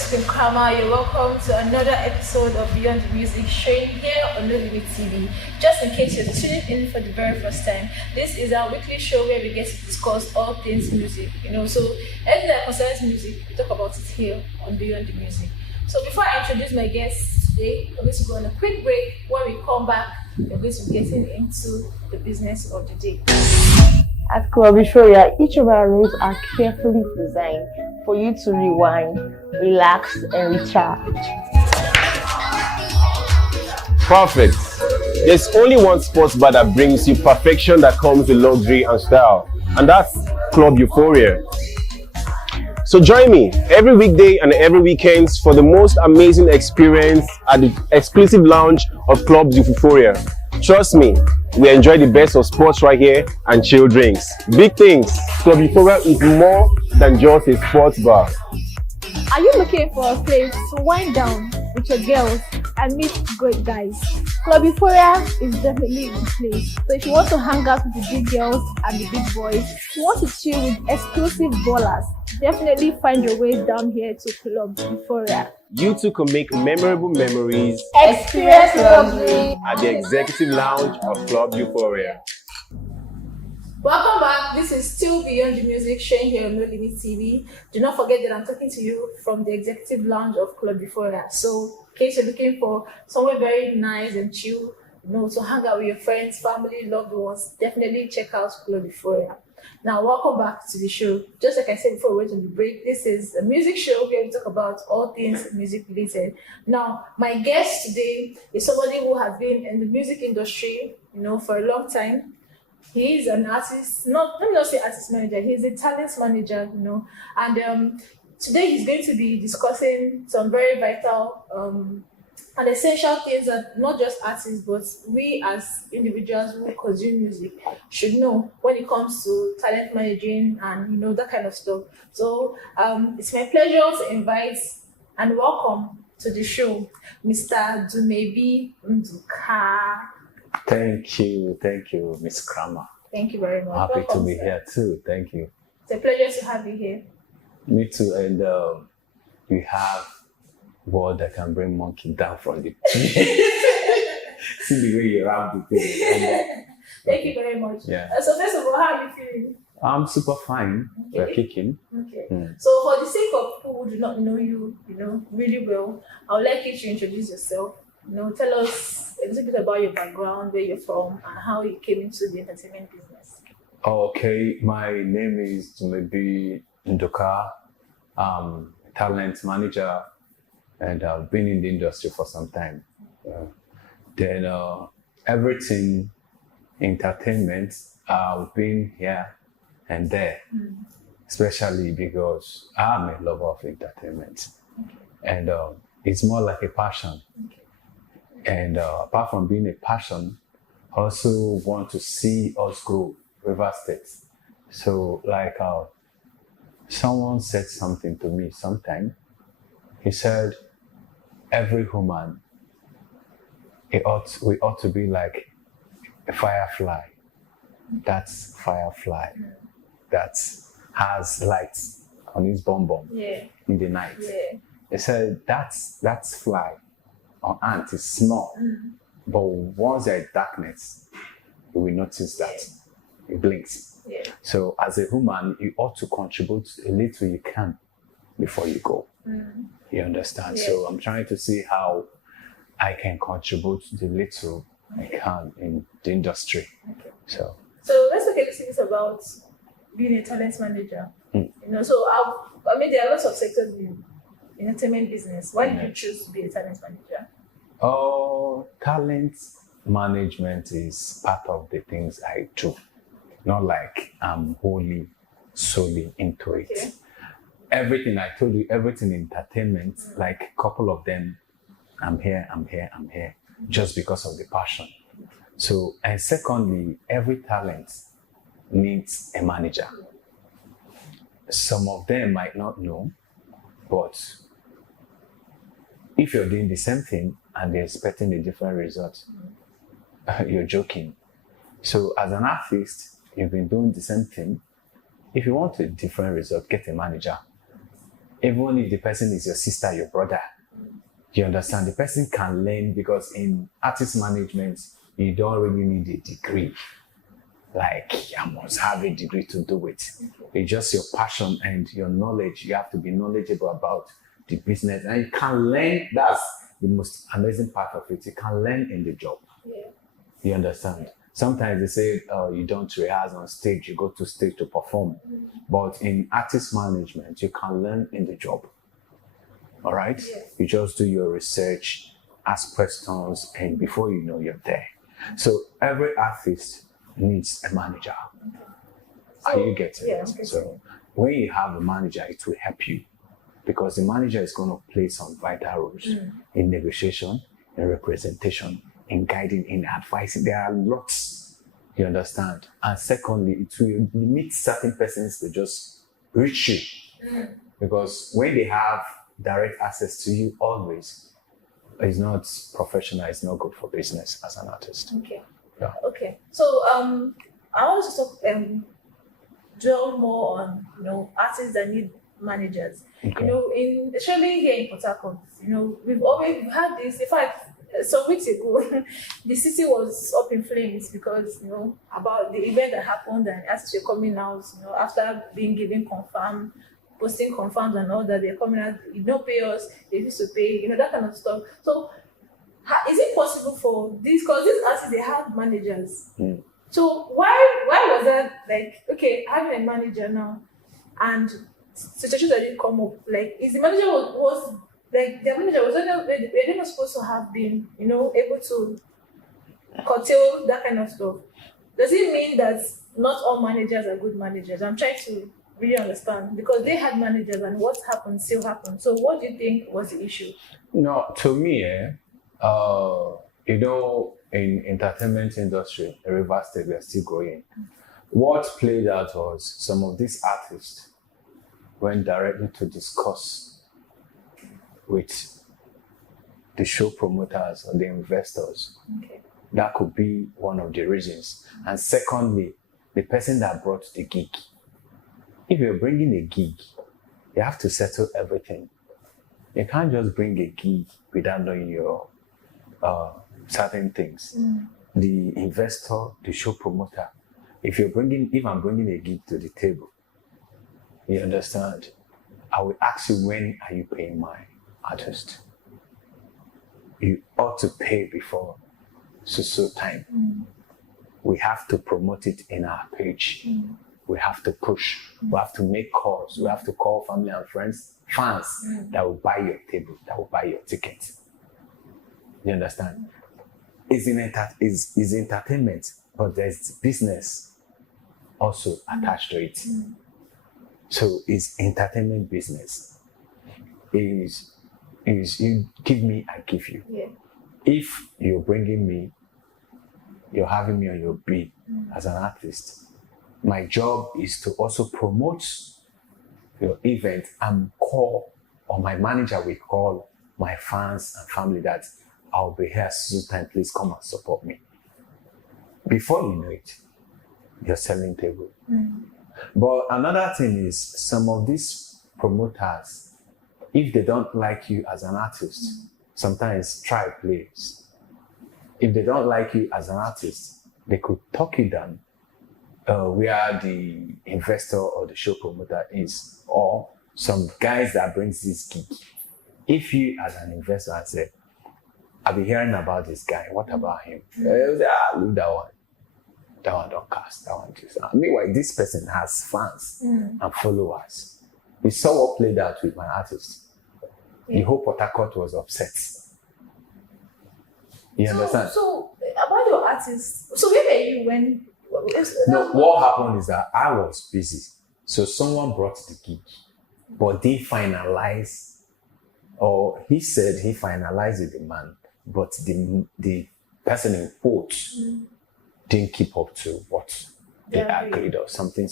it's been Krama. You're welcome to another episode of Beyond the Music, showing here on No Limit TV. Just in case you're tuning in for the very first time, this is our weekly show where we get to discuss all things music. So anything that concerns music, we talk about it here on Beyond the Music. So before I introduce my guests today, we're going to go on a quick break. When we come back, we're going to be getting into the business of the day. At Club Victoria, each of our rooms are carefully designed for you to rewind, relax, and recharge. Perfect. There's only one sports bar that brings you perfection that comes with luxury and style, and that's Club Euphoria. So join me every weekday and every weekends for the most amazing experience at the exclusive lounge of Club Euphoria. Trust me, we enjoy the best of sports right here and chill drinks. Big things. Club Euphoria is more than just a sports bar. Are you looking for a place to wind down with your girls and meet great guys? Club Euphoria is definitely the place. So if you want to hang out with the big girls and the big boys, you want to chill with exclusive ballers, definitely find your way down here to Club Euphoria. You too can make memorable memories Experience luxury at the executive lounge of Club Euphoria. Welcome back. This is still Beyond the Music, showing here on No Limit TV. Do not forget that I'm talking to you from the executive lounge of Club Euphoria. So, in case you're looking for somewhere very nice and chill, to hang out with your friends, family, loved ones, definitely check out Club Euphoria. Now, welcome back to the show. Just like I said before we went on the break, this is a music show where we talk about all things music related. Now, my guest today is somebody who has been in the music industry, for a long time. He is an artist, let me not say artist manager, he's a talent manager, and today he's going to be discussing some very vital and essential things that not just artists, but we as individuals who consume music should know when it comes to talent managing and that kind of stuff. So it's my pleasure to invite and welcome to the show Mr. Dumebi Nduka. Thank you, Miss Kramer. Thank you very much. Happy welcome, to be sir. here too. Thank you. It's a pleasure to have you here. Me too. And we have word that can bring monkey down from the see the way you wrap the thing. Thank you very much. Yeah. So first of all, how are you feeling? I'm super fine. Okay. We're kicking. Okay. Mm. So for the sake of people who do not know you, really well, I would like you to introduce yourself. Tell us a little bit about your background, where you're from, and how you came into the entertainment business. Okay, my name is Dumebi Nduka. Talent manager, and I've been in the industry for some time. Then everything entertainment, I've been here and there, especially because I'm a lover of entertainment, and it's more like a passion. And apart from being a passion, I also want to see us grow, River State. So like someone said something to me sometime. He said, every human, we ought to be like a firefly. That's firefly that has lights on his bum in the night. Yeah. He said, that's fly or ant is small, but once there is darkness, you will notice that it blinks. Yeah. So as a human, you ought to contribute a little you can before you go. You understand? Yeah. So I'm trying to see how I can contribute the little I can in the industry. Okay. So let's look at the things about being a talent manager. Mm. There are lots of sectors in entertainment business. Why did you choose to be a talent manager? talent management is part of the things I do. Not like I'm wholly, solely into it. Okay. Everything I told you, everything in entertainment, like a couple of them, I'm here, just because of the passion. So, and secondly, every talent needs a manager. Some of them might not know, but if you're doing the same thing and they're expecting a different result, you're joking. So as an artist, you've been doing the same thing. If you want a different result, get a manager. Even if the person is your sister, your brother, you understand, the person can learn, because in artist management, you don't really need a degree. Like, I must have a degree to do it. It's just your passion and your knowledge. You have to be knowledgeable about the business, and you can learn. That's the most amazing part of it. You can learn in the job. Yeah. You understand? Sometimes they say you don't rehearse on stage, you go to stage to perform. But in artist management, you can learn in the job. All right? Yes. You just do your research, ask questions, and before you know, you're there. So every artist needs a manager. Are you getting yeah, it? I'm getting So when you have a manager, it will help you, because the manager is going to play some vital roles in negotiation, in representation, in guiding, in advising. There are lots, you understand? And secondly, it will limit certain persons to just reach you, because when they have direct access to you always, it's not professional, it's not good for business as an artist. Okay. Yeah. Okay. So I want to talk dwell more on artists that need managers. Okay. In especially here in Port Harcourt, we've had this. In fact, some weeks ago, the city was up in flames because about the event that happened, and artists were coming out. After being given confirm, posting confirms and all that, they're coming out. You don't pay us, they used to pay. That kind of stuff. So is it possible for these, because these artists, they have managers, so why was that, like, okay, having a manager now and situations that didn't come up, like, is the manager was like, their manager was they're not supposed to have been able to curtail that kind of stuff? Does it mean that not all managers are good managers? I'm trying to really understand, because they had managers and what happened still happened. So what do you think was the issue? No, to me, in entertainment industry, in Rivers State, we are still growing. What played out was some of these artists went directly to discuss with the show promoters or the investors. Okay. That could be one of the reasons. And secondly, the person that brought the gig. If you're bringing a gig, you have to settle everything. You can't just bring a gig without knowing your certain things. The investor, the show promoter. If I'm bringing a gig to the table, you understand, I will ask you, when are you paying my artist? You ought to pay before so time. We have to promote it in our page. We have to push. We have to make calls. We have to call family and friends, fans that will buy your table, that will buy your ticket. You understand? It's entertainment, but there's business also attached to it. So it's entertainment business. Is you give me, I give you. Yeah. If you're bringing me, you're having me on your beat as an artist, my job is to also promote your event and call, or my manager will call my fans and family that I'll be here soon, please come and support me. Before you know it, you're selling table. But another thing is, some of these promoters, if they don't like you as an artist, sometimes try plays. If they don't like you as an artist, they could talk you down where the investor or the show promoter is, or some guys that brings this gig. If you as an investor say, I've been hearing about this guy, what about him? Leave that one. That one don't cast, that one just. Meanwhile, this person has fans and followers. We saw what played out with my artist. The whole Port Harcourt was upset. You understand? So about your artists, so where were you when? No, what happened is that I was busy. So someone brought the gig, but they finalized, or he said he finalized with the man, but the person in quotes didn't keep up to what they agreed, or something.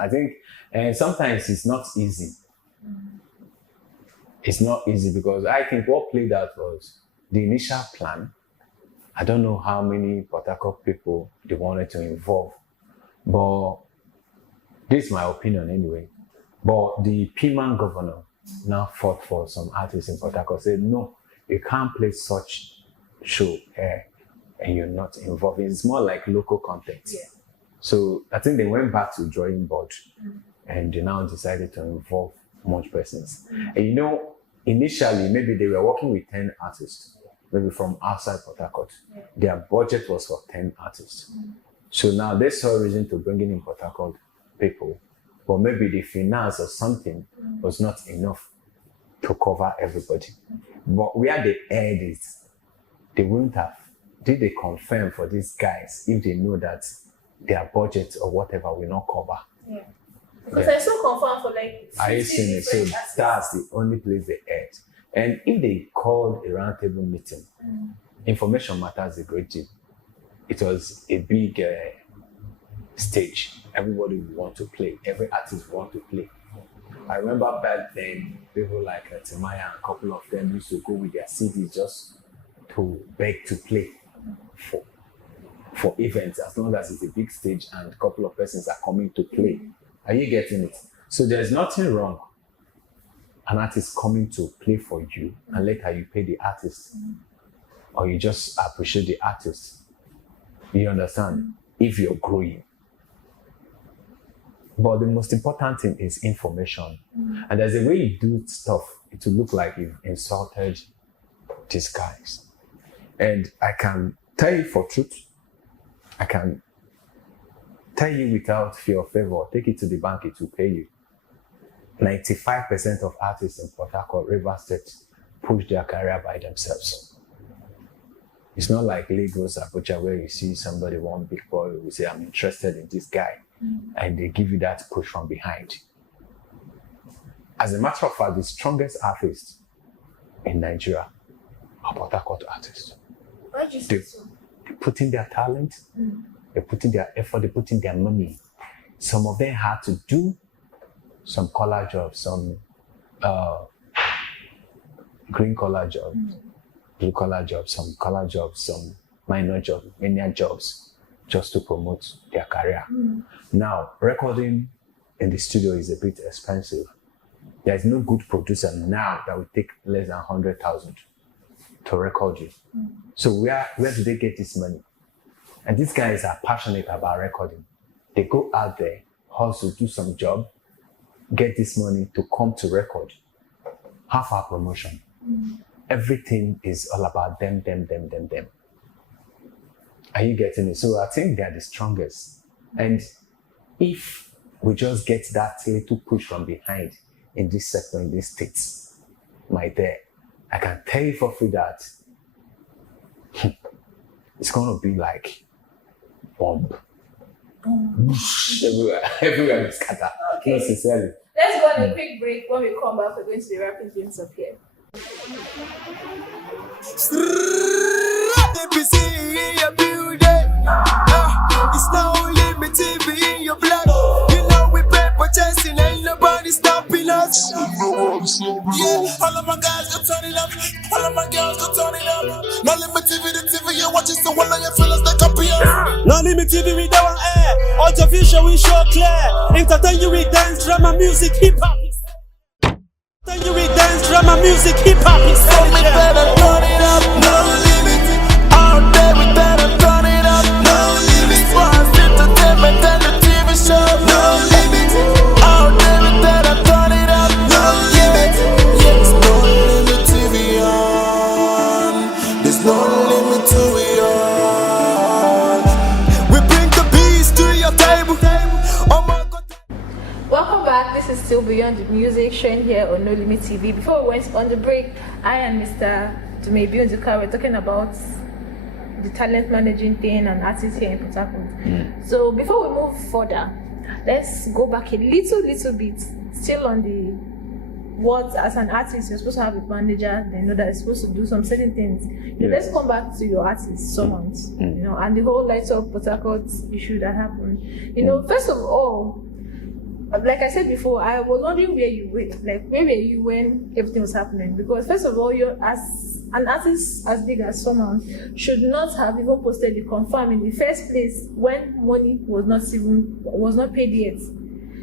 I think, and sometimes it's not easy. It's not easy, because I think what played out was the initial plan. I don't know how many Port Harcourt people they wanted to involve, but this is my opinion anyway. But the Piman governor now fought for some artists in Port Harcourt. Said no, you can't play such show here and you're not involved. It's more like local content. Yeah. So I think they went back to drawing board and they now decided to involve much persons. And you know, initially maybe they were working with 10 artists, maybe from outside Port Harcourt. Their budget was for 10 artists. So now they saw a reason to bring in Port Harcourt people, but maybe the finance or something was not enough to cover everybody. But where they aired it, they wouldn't have, did they confirm for these guys if they know that their budget or whatever will not cover? Yeah. Because I saw confirmed for like I 50 seen it, so different artists. that's the only place they aired. And if they called a roundtable meeting, information matters a great deal. It was a big stage. Everybody would want to play. Every artist want to play. I remember back then, people like Timaya and a couple of them used to go with their CDs just to beg to play for events, as long as it's a big stage and a couple of persons are coming to play. Are you getting it? So there's nothing wrong. An artist coming to play for you and later you pay the artist or you just appreciate the artist. You understand? If you're growing. But the most important thing is information. And there's a way you do stuff to look like you've insulted these guys. And I can tell you for truth, I can tell you without fear or favor, take it to the bank, it will pay you. 95% of artists in Port Harcourt, Rivers State, push their career by themselves. It's not like Lagos, Abuja, where you see somebody, one big boy, who say, I'm interested in this guy, and they give you that push from behind. As a matter of fact, the strongest artists in Nigeria are Port Harcourt artists. Why do you say so? They put in their talent, they put in their effort, they put in their money. Some of them had to do some collar jobs, some green collar jobs, blue collar jobs, some collar jobs, some minor jobs, menial jobs, just to promote their career. Now, recording in the studio is a bit expensive. There is no good producer now that will take less than 100,000 to record you. So where do they get this money? And these guys are passionate about recording. They go out there, hustle, do some job, get this money to come to record. Half our promotion. Everything is all about them. Are you getting it? So I think they're the strongest. And if we just get that little push from behind in this sector, in these states, my dear, I can tell you for free that it's going to be like bomb. Everywhere is scatter. Okay. No, sincerely. Let's go on a quick break. When we come back, we're going to be wrapping things up here. It's now only TV in your blood. You know we paper chasing, ain't nobody stopping us. Yeah, all of my guys go turn it up. All of my girls go turn it up. No limit TV, the TV you're watching, so one of your fellas they copy us. No limit TV, we don't air. Audiovisual, we show clear. Entertain you with dance, drama, music, hip hop. Entertain you with dance, drama, music, hip hop. So we better turn it up. No limit. Out there we better turn it up. No limit. Sports, entertainment, and the TV show. No limit. Out there we better turn it up. No limit. Yes, no limit TV on. There's no limit to it on. We bring the beast to your table. Oh my God. Welcome back. This is still Beyond the Music, showing here on No Limit TV. Before we went on the break, I and Mr. Dumebi Nduka were talking about the talent managing thing and artists here in Port Harcourt. So before we move further, let's go back a little bit, still on the what as an artist you're supposed to have a manager. They know that you're supposed to do some certain things. You know, let's come back to your artist, Summons, you know, and the whole Lights Up Port Harcourt issue that happened. You know, first of all, like I said before, I was wondering where you were, like where were you when everything was happening? Because first of all, you're as an artist as big as someone should not have even posted the confirm in the first place when money was not paid yet.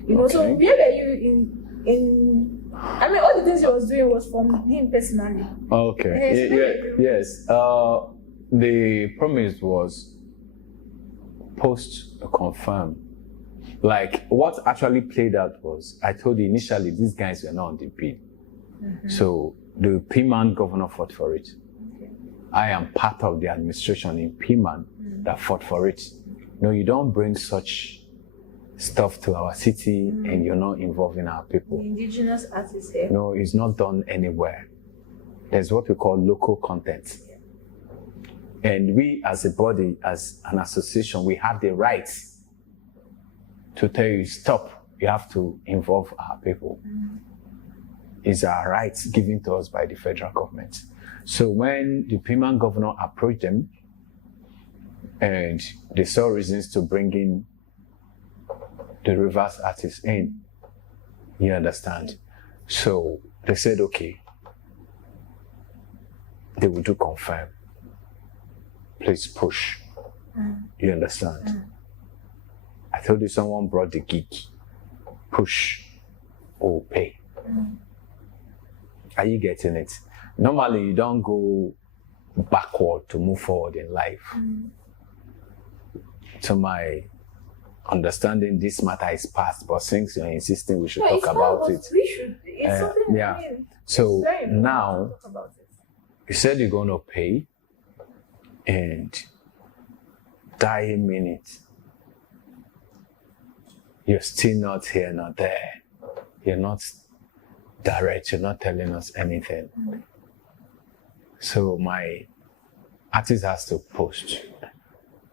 You know, so where were you I mean, all the things he was doing was from him personally. Okay. Yes. The promise was post confirm. Like what actually played out was I told you initially these guys were not on the bid. So the Piman governor fought for it. I am part of the administration in Piman that fought for it. No, you don't bring such stuff to our city and you're not involving our people. The indigenous artists here. No, it's not done anywhere. There's what we call local content. And we as a body, as an association, we have the right to tell you, stop, you have to involve our people. It's our rights given to us by the federal government. So when the Piman governor approached them and they saw reasons to bring in the reverse artists in, you understand? So they said, okay, they will do confirm. Please push. You understand? I told you someone brought the gig. Push or pay. Are you getting it? Normally, you don't go backward to move forward in life. To my understanding, this matter is past, but since you're insisting we should talk about it. We should. It's something. Yeah. I mean, So it's very important now, to talk about it. you said you're going to pay, and dying minute, you're still not here, not there. You're not direct, you're not telling us anything. So my artist has to post.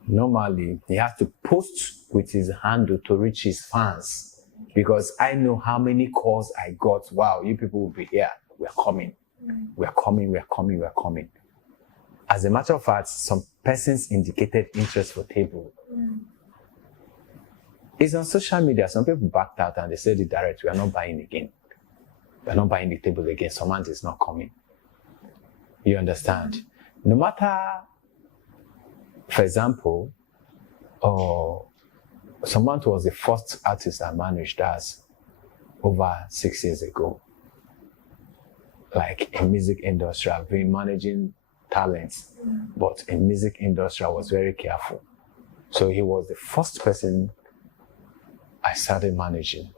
Normally, he has to post with his handle to reach his fans, because I know how many calls I got. Wow, you people will be here. We're coming. We're coming, we're coming, we're coming. As a matter of fact, some persons indicated interest for table. It's on social media. Some people backed out and they said it direct. We are not buying again. We are not buying the table again. Someone is not coming. You understand? No matter, for example, someone was the first artist I managed as over 6 years ago. Like in music industry, I've been managing talents, but in music industry, I was very careful. So he was the first person I started managing.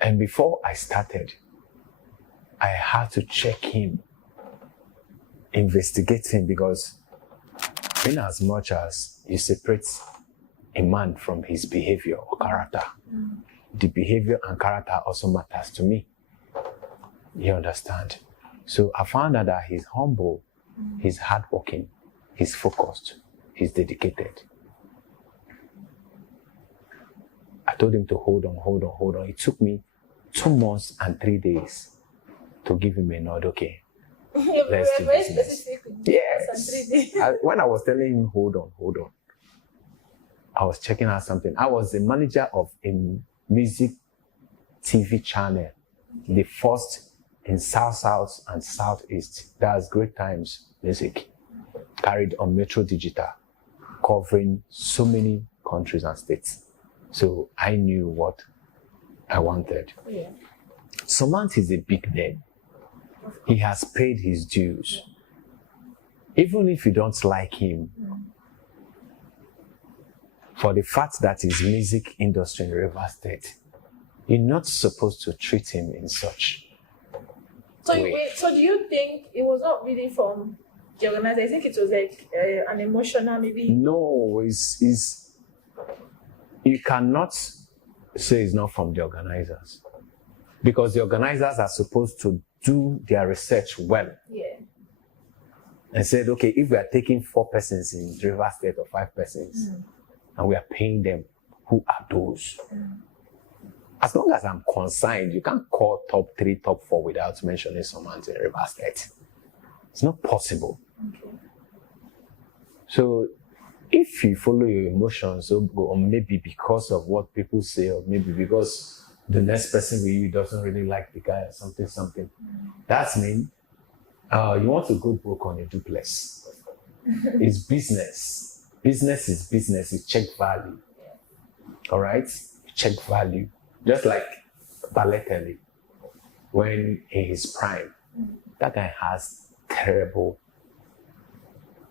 And before I started, I had to check him, investigate him, because in as much as you separate a man from his behavior or character, the behavior and character also matters to me. You understand? So I found out that he's humble, he's hardworking, he's focused, he's dedicated. I told him to hold on. It took me 2 months and 3 days to give him a nod. Okay, let's do very business. specific. Yes. When I was telling him, hold on, I was checking out something. I was the manager of a music TV channel, the first in South and Southeast. That's Great Times Music, carried on Metro Digital, covering so many countries and states. So I knew what I wanted. Yeah. Somant is a big name. He has paid his dues. Even if you don't like him, for the fact that his music industry in Rivers State, you're not supposed to treat him in such So, way. so do you think it was not really from the organizer? I think it was like an emotional, maybe. No, you cannot say it's not from the organizers, because the organizers are supposed to do their research well. Yeah. And said, okay, if we are taking 4 persons in Rivers State or 5 persons, and we are paying them, who are those? As long as I'm concerned, you can't call top 3, top 4 without mentioning someone in Rivers State. It's not possible. Okay. So if you follow your emotions, or maybe because of what people say, or maybe because the next person with you doesn't really like the guy or something, that's mean you want to go broke on a duplex. It's business. Business is business. You check value. All right? You check value. Just like Balotelli, when in his prime, that guy has terrible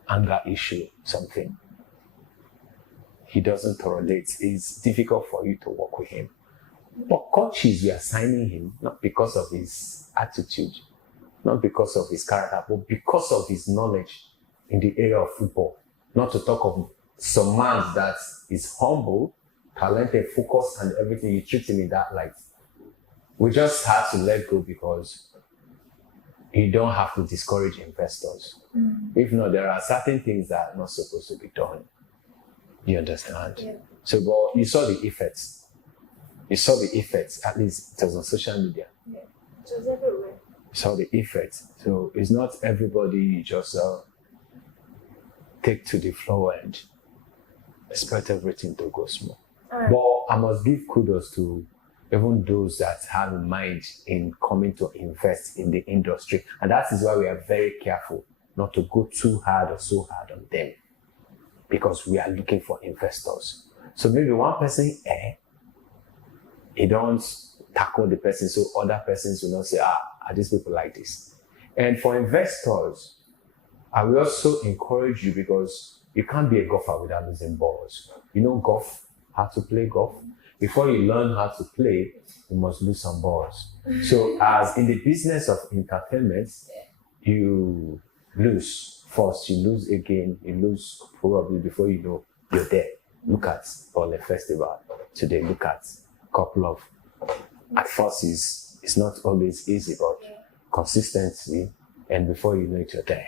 anger issue, something. He doesn't tolerate. It's difficult for you to work with him. But coaches, we are signing him not because of his attitude, not because of his character, but because of his knowledge in the area of football. Not to talk of some man that is humble, talented, focused, and everything. You treat him in that light. We just had to let go because you don't have to discourage investors. If not, there are certain things that are not supposed to be done. You understand? Yeah. So, but you saw the effects. You saw the effects, at least it was on social media. Yeah. It was everywhere. You saw the effects. So it's not everybody you just take to the floor and expect everything to go smooth. Alright. But I must give kudos to even those that have in mind in coming to invest in the industry. And that is why we are very careful not to go too hard or so hard on them, because we are looking for investors. So maybe one person, he don't tackle the person, so other persons will not say, are these people like this? And for investors, I will also encourage you, because you can't be a golfer without losing balls. You know golf, how to play golf. Before you learn how to play, you must lose some balls. So as in the business of entertainment, you lose first, you lose again, you lose probably before you know you're there. Look at Bowling Festival today, look at a couple of, at first it's not always easy, but consistency, and before you know it, you're there.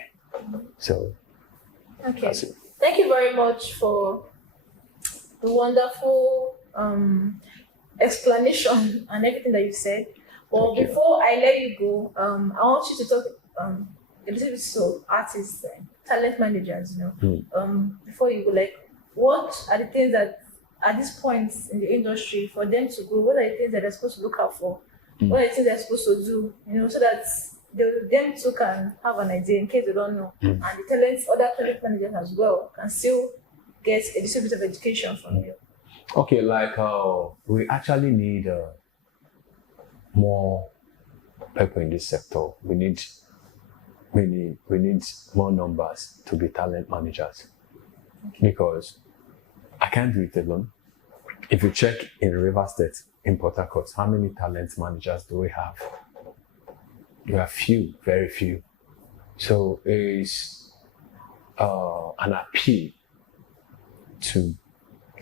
So, Okay. that's it. Thank you very much for the wonderful explanation and everything that you said. Well, Thank you. before I let you go, I want you to talk a little bit to artists and talent managers, before you go, like, what are the things that at this point in the industry for them to grow, what are the things that they're supposed to look out for? What are the things they're supposed to do, so that them too can have an idea in case they don't know. And the other talent managers as well can still get a little bit of education from you. Okay, like we actually need more people in this sector. We need more numbers to be talent managers, because I can't do it alone. If you check in River State, in Port Harcourt, how many talent managers do we have? There are few, very few. So it's an appeal to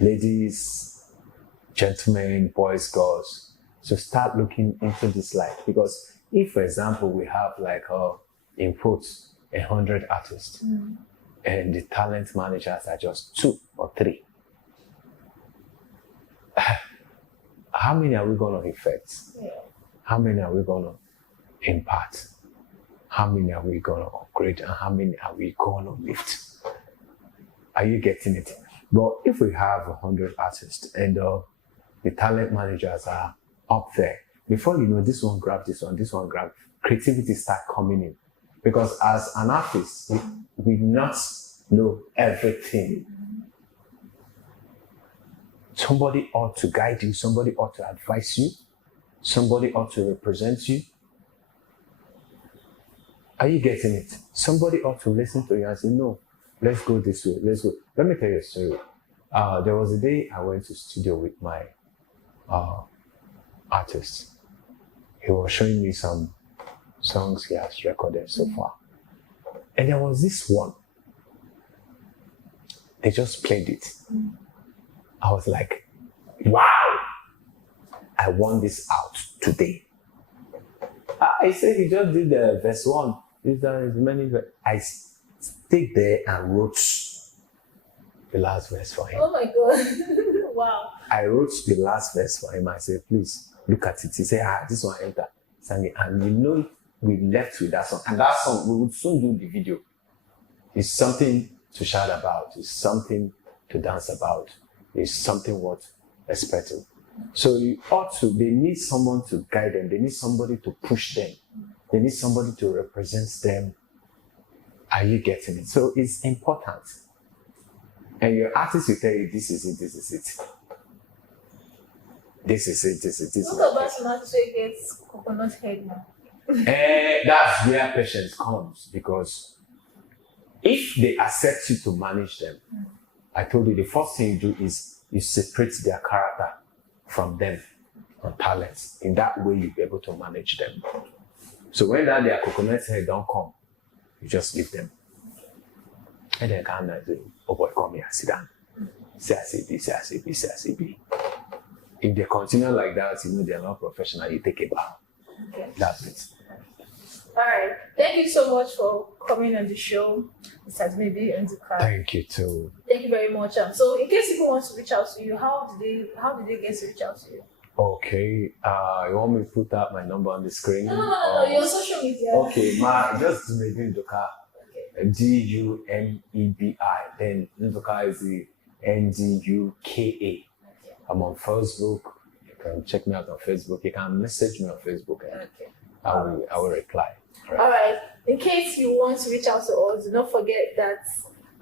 ladies, gentlemen, boys, girls, to start looking into this life. Because if, for example, we have like input 100 artists, and the talent managers are just 2 or 3, how many are we going to affect? Yeah. How many are we going to impact? How many are we going to upgrade? And how many are we going to lift? Are you getting it? But if we have 100 artists and the talent managers are up there, before you know, this one grab this one grab, creativity start coming in. Because as an artist, we not know everything. Somebody ought to guide you, somebody ought to advise you, somebody ought to represent you. Are you getting it? Somebody ought to listen to you and say, no, let's go this way, let's go. Let me tell you a story. There was a day I went to studio with my artist. He was showing me some songs he has recorded so far. And there was this one. They just played it. I was like, wow, I want this out today. I said he just did the verse 1. I stayed there and wrote the last verse for him. Oh my God. Wow. I wrote the last verse for him. I said, please look at it. He said, this one enter. Sang it. And we left with that song. And that song, we would soon do the video. It's something to shout about. It's something to dance about. It's something worth expecting. So they need someone to guide them. They need somebody to push them. They need somebody to represent them. Are you getting it? So it's important. And your artist will tell you, this is it, this is it. this is it, this is What my about cake. tomato so gets coconut head now? That's where patience comes, because if they accept you to manage them, I told you the first thing you do is you separate their character from them and talents. In that way, you'll be able to manage them. So when that their coconut head don't come, you just leave them. And then come and say, oh boy, come here, sit down. Say I say B, say I say B, say I say B. If they continue like that, you know they're not professional, you take a bow. Okay. That's it. All right. Thank you so much for coming on the show. This has Dumebi Nduka. Thank you too. Thank you very much. So, in case people want to reach out to you, how did they get to reach out to you? Okay, you want me to put out my number on the screen? No. Your social media. Okay, just Dumebi Nduka. Dumebi. Then Nduka is the Nduka. I'm on Facebook. You can check me out on Facebook. You can message me on Facebook and Okay. I will reply. All right. In case you want to reach out to us, do not forget that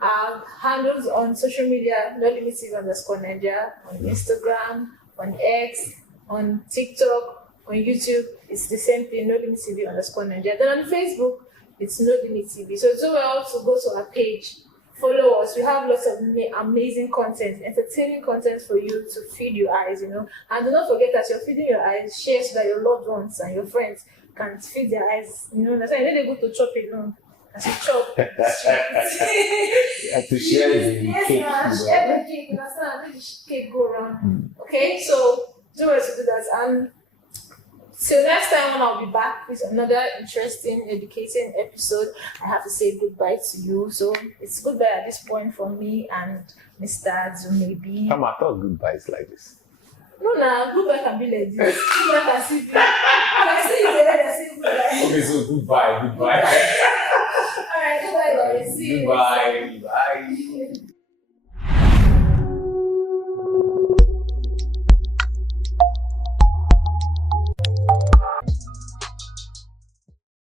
our handles on social media, @NoLimitTV_Nigeria, on Instagram, on X, on TikTok, on YouTube, it's the same thing, @NoLimitTV_Nigeria. Then on Facebook, it's No Limit TV. So do well to go to our page, follow us. We have lots of amazing content, entertaining content for you to feed your eyes, And do not forget that you're feeding your eyes, share so that your loved ones and your friends can feed their eyes. That's why they go to chop alone. As you chop. You have to share the Yes, cake. man. Share the cake. Understand? Let the cake go around. Okay, so do well to do that. And till next time when I'll be back with another interesting, educating episode, I have to say goodbye to you. So it's goodbye at this point from me and Mr. Dumebi. I thought goodbye is like this. No, goodbye can be like this. Goodbye can still be. I see you there, I say goodbye. Okay, so goodbye. All right, goodbye, guys. See you. Goodbye. Bye.